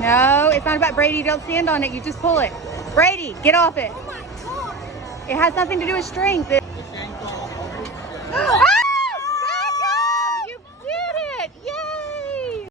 No, it's not about Brady. Don't stand on it. You just pull it. Brady, get off it. Oh my god. It has nothing to do with strength.